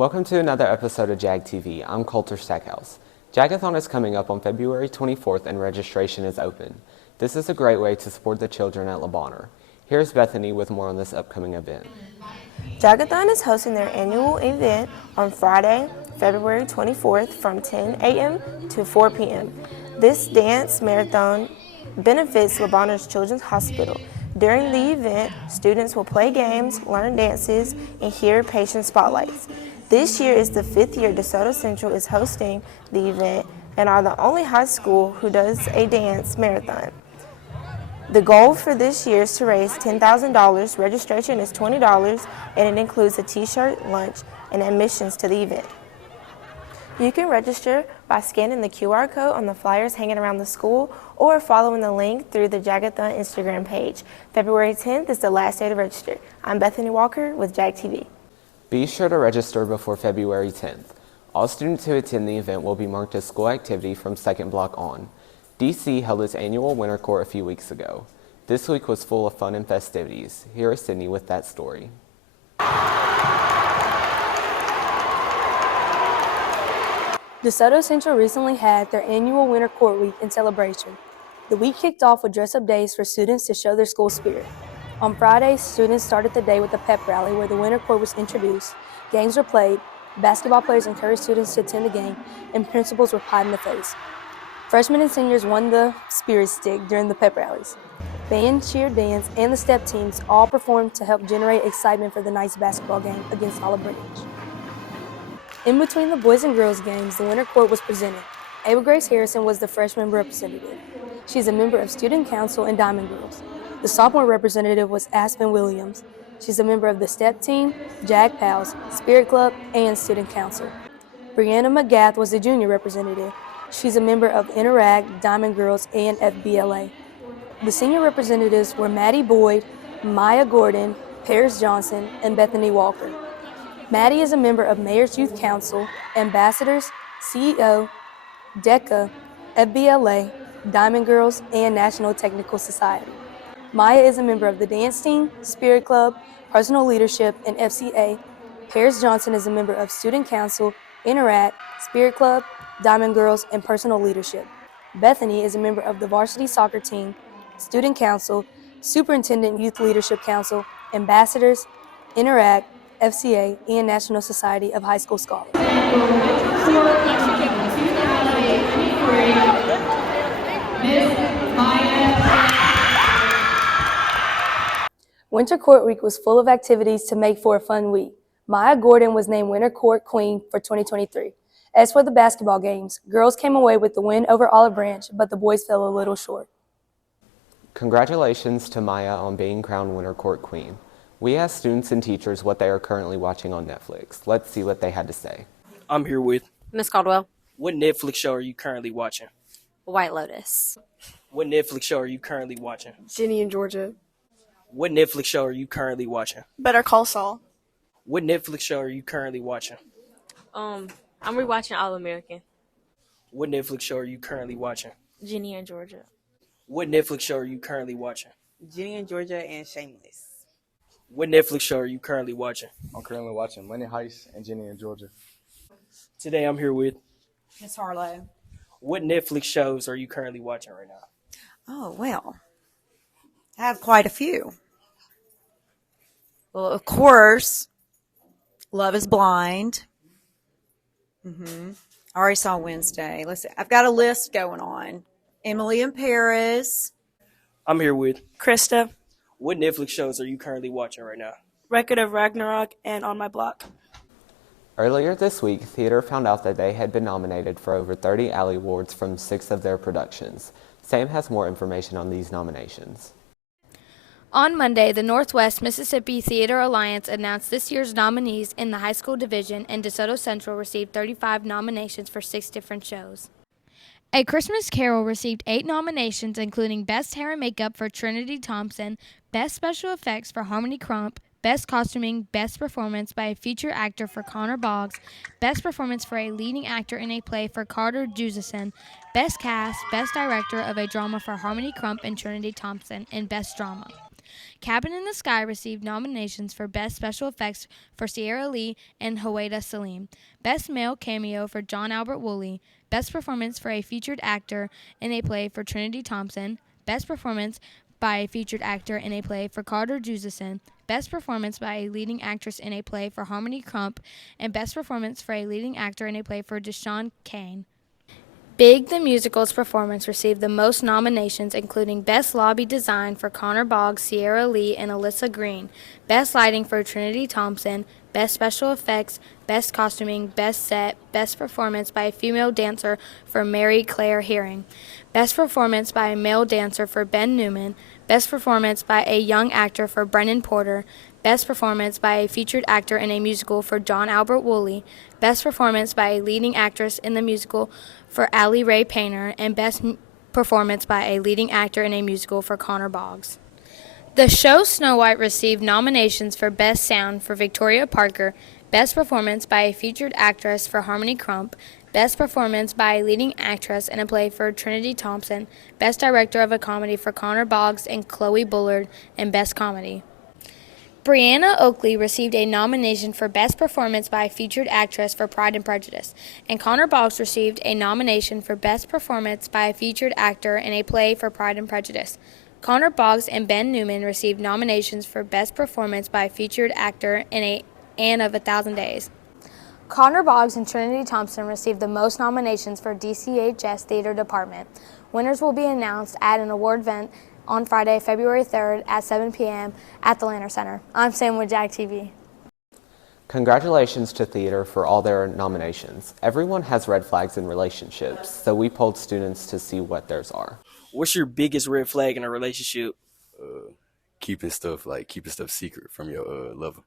Welcome to another episode of JAG TV. I'm Coulter Stackhouse. Jagathon is coming up on February 24th and registration is open. This is a great way to support the children at Le Bonheur. Here's Bethany with more on this upcoming event. Jagathon is hosting their annual event on Friday, February 24th from 10 a.m. to 4 p.m. This dance marathon benefits Le Bonheur's Children's Hospital. During the event, students will play games, learn dances, and hear patient spotlights. This year is the 5th year DeSoto Central is hosting the event and are the only high school who does a dance marathon. The goal for this year is to raise $10,000. Registration is $20 and it includes a t-shirt, lunch, and admissions to the event. You can register by scanning the QR code on the flyers hanging around the school or following the link through the Jagathon Instagram page. February 10th is the last day to register. I'm Bethany Walker with JAG TV. Be sure to register before February 10th. All students who attend the event will be marked as school activity from second block on. DC held its annual winter court a few weeks ago. This week was full of fun and festivities. Here is Sydney with that story. DeSoto Central recently had their annual Winter Court Week in celebration. The week kicked off with dress-up days for students to show their school spirit. On Friday, students started the day with a pep rally where the Winter Court was introduced, games were played, basketball players encouraged students to attend the game, and principals were pied in the face. Freshmen and seniors won the spirit stick during the pep rallies. Band, cheer, dance, and the step teams all performed to help generate excitement for the night's basketball game against Olive Branch. In between the boys and girls games, the Winter Court was presented. Ava Grace Harrison was the freshman representative. She's a member of Student Council and Diamond Girls. The sophomore representative was Aspen Williams. She's a member of the Step Team, JAG Pals, Spirit Club, and Student Council. Brianna McGath was the junior representative. She's a member of Interact, Diamond Girls, and FBLA. The senior representatives were Maddie Boyd, Maya Gordon, Paris Johnson, and Bethany Walker. Maddie is a member of Mayor's Youth Council, Ambassadors, CEO, DECA, FBLA, Diamond Girls, and National Technical Society. Maya is a member of the Dance Team, Spirit Club, Personal Leadership, and FCA. Paris Johnson is a member of Student Council, Interact, Spirit Club, Diamond Girls, and Personal Leadership. Bethany is a member of the Varsity Soccer Team, Student Council, Superintendent Youth Leadership Council, Ambassadors, Interact, FCA, and National Society of High School Scholars. Winter Court Week was full of activities to make for a fun week. Maya Gordon was named Winter Court Queen for 2023. As for the basketball games, girls came away with the win over Olive Branch, but the boys fell a little short. Congratulations to Maya on being crowned Winter Court Queen. We asked students and teachers what they are currently watching on Netflix. Let's see what they had to say. I'm here with Miss Caldwell. What Netflix show are you currently watching? White Lotus. What Netflix show are you currently watching? Ginny and Georgia. What Netflix show are you currently watching? Better Call Saul. What Netflix show are you currently watching? I'm rewatching All American. What Netflix show are you currently watching? Ginny and Georgia. What Netflix show are you currently watching? Ginny and Georgia and Shameless. What Netflix show are you currently watching? I'm currently watching Money Heist and Ginny and Georgia. Today I'm here with Miss Harlow. What Netflix shows are you currently watching right now? Oh, well, I have quite a few. Well, of course, Love is Blind. I already saw Wednesday. Let's see. I've got a list going on. Emily in Paris. I'm here with Krista. What Netflix shows are you currently watching right now? Record of Ragnarok and On My Block. Earlier this week, theater found out that they had been nominated for over 30 Alley Awards from 6 of their productions. Sam has more information on these nominations. On Monday, the Northwest Mississippi Theater Alliance announced this year's nominees in the high school division, and DeSoto Central received 35 nominations for 6 different shows. A Christmas Carol received 8 nominations, including Best Hair and Makeup for Trinity Thompson, Best Special Effects for Harmony Crump, Best Costuming, Best Performance by a Feature Actor for Connor Boggs, Best Performance for a Leading Actor in a Play for Carter Juzison, Best Cast, Best Director of a Drama for Harmony Crump and Trinity Thompson, and Best Drama. Cabin in the Sky received nominations for Best Special Effects for Sierra Lee and Huwaida Salim, Best Male Cameo for John Albert Woolley, Best Performance for a Featured Actor in a Play for Trinity Thompson, Best Performance by a Featured Actor in a Play for Carter Juzison, Best Performance by a Leading Actress in a Play for Harmony Crump, and Best Performance for a Leading Actor in a Play for Deshaun Kane. Big the Musical's performance received the most nominations, including Best Lobby Design for Connor Boggs, Sierra Lee, and Alyssa Green, Best Lighting for Trinity Thompson, Best Special Effects, Best Costuming, Best Set, Best Performance by a Female Dancer for Mary Claire Herring, Best Performance by a Male Dancer for Ben Newman, Best Performance by a Young Actor for Brennan Porter, Best Performance by a Featured Actor in a Musical for John Albert Woolley, Best Performance by a Leading Actress in the Musical for Allie Ray Painter, and Best Performance by a Leading Actor in a Musical for Connor Boggs. The show Snow White received nominations for Best Sound for Victoria Parker, Best Performance by a Featured Actress for Harmony Crump, Best Performance by a Leading Actress in a Play for Trinity Thompson, Best Director of a Comedy for Connor Boggs and Chloe Bullard, and Best Comedy. Brianna Oakley received a nomination for Best Performance by a Featured Actress for Pride and Prejudice, and Connor Boggs received a nomination for Best Performance by a Featured Actor in a Play for Pride and Prejudice. Connor Boggs and Ben Newman received nominations for Best Performance by a Featured Actor in a Anne of 1,000 Days. Connor Boggs and Trinity Thompson received the most nominations for DCHS Theater Department. Winners will be announced at an award event on Friday, February 3rd at 7 p.m. at the Lantern Center. I'm Sam with JAG TV. Congratulations to theater for all their nominations. Everyone has red flags in relationships, so we polled students to see what theirs are. What's your biggest red flag in a relationship? Keeping stuff secret from your lover.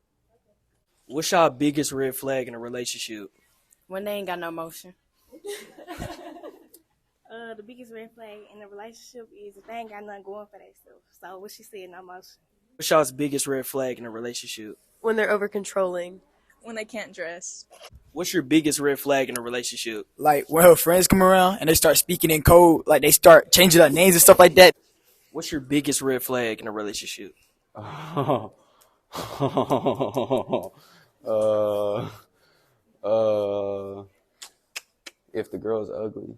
What's y'all biggest red flag in a relationship? When they ain't got no motion. The biggest red flag in a relationship is if they ain't got nothing going for themselves. So what she said, no motion. What's y'all's biggest red flag in a relationship? When they're over controlling. When they can't dress. What's your biggest red flag in a relationship? Like when her friends come around and they start speaking in code, like they start changing their names and stuff like that. What's your biggest red flag in a relationship? If the girl's ugly.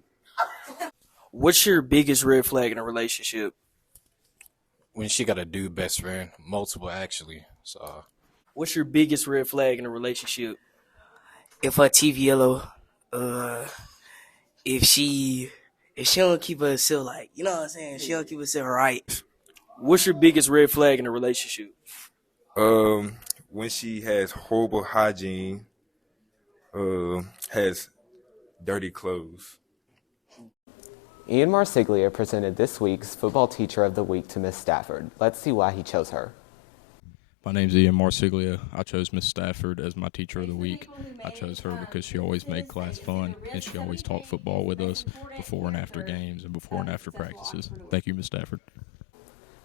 What's your biggest red flag in a relationship? When she got a dude best friend, multiple actually. So. What's your biggest red flag in a relationship? If her TV yellow, if she don't keep herself like, you know what I'm saying? She don't keep herself right. What's your biggest red flag in a relationship? When she has horrible hygiene, has dirty clothes. Ian Marsiglia presented this week's Football Teacher of the Week to Miss Stafford. Let's see why he chose her. My name's Ian Marsiglia. I chose Miss Stafford as my Teacher of the Week. I chose her because she always made class fun, and she always talked football with us before and after games and before and after practices. Thank you, Miss Stafford.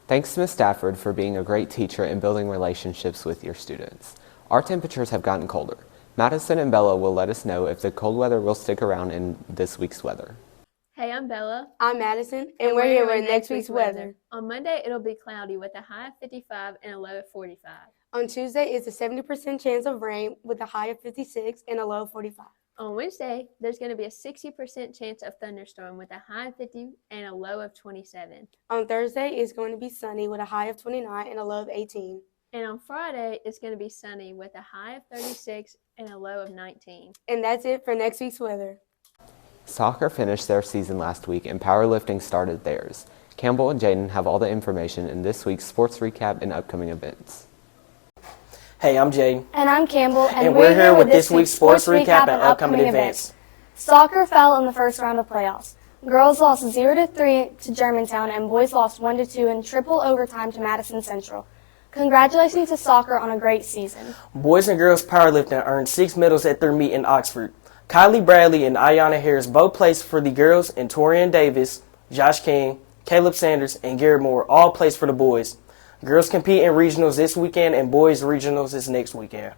Thanks to Miss Stafford for being a great teacher and building relationships with your students. Our temperatures have gotten colder. Madison and Bella will let us know if the cold weather will stick around in this week's weather. Hey, I'm Bella. I'm Madison, and we're here with next week's weather. On Monday, it'll be cloudy with a high of 55 and a low of 45. On Tuesday, it's a 70% chance of rain with a high of 56 and a low of 45. On Wednesday, there's going to be a 60% chance of thunderstorm with a high of 50 and a low of 27. On Thursday, it's going to be sunny with a high of 29 and a low of 18. And on Friday, it's going to be sunny with a high of 36 and a low of 19. And that's it for next week's weather. Soccer finished their season last week and powerlifting started theirs. Campbell and Jaden have all the information in this week's sports recap and upcoming events. Hey, I'm Jaden. And I'm Campbell, and we're here with this week's sports recap and upcoming events. Soccer fell in the first round of playoffs. Girls lost 0-3 to Germantown, and boys lost 1-2 in triple overtime to Madison Central. Congratulations to soccer on a great season. Boys and girls powerlifting earned 6 medals at their meet in Oxford. Kylie Bradley and Ayanna Harris both placed for the girls, and Torian Davis, Josh King, Caleb Sanders, and Garrett Moore all placed for the boys. Girls compete in regionals this weekend, and boys regionals is next weekend.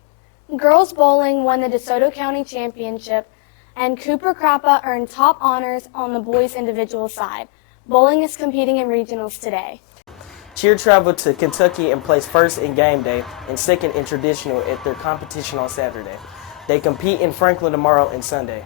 Girls bowling won the DeSoto County Championship, and Cooper Crappa earned top honors on the boys' individual side. Bowling is competing in regionals today. Cheer traveled to Kentucky and placed first in game day and second in traditional at their competition on Saturday. They compete in Franklin tomorrow and Sunday.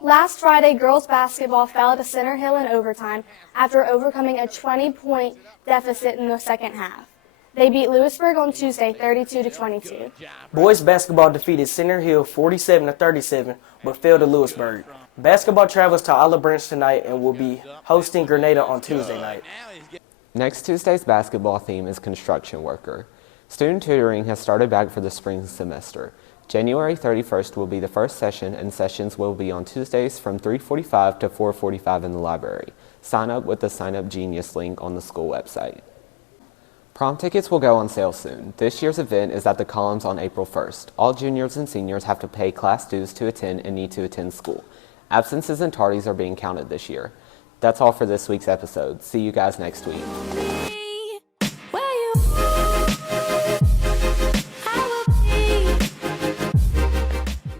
Last Friday, girls basketball fell to Center Hill in overtime after overcoming a 20-point deficit in the second half. They beat Lewisburg on Tuesday 32-22. Boys basketball defeated Center Hill 47-37 but fell to Lewisburg. Basketball travels to Olive Branch tonight and will be hosting Grenada on Tuesday night. Next Tuesday's basketball theme is construction worker. Student tutoring has started back for the spring semester. January 31st will be the first session, and sessions will be on Tuesdays from 3:45 to 4:45 in the library. Sign up with the Sign Up Genius link on the school website. Prom tickets will go on sale soon. This year's event is at the Columns on April 1st. All juniors and seniors have to pay class dues to attend and need to attend school. Absences and tardies are being counted this year. That's all for this week's episode. See you guys next week.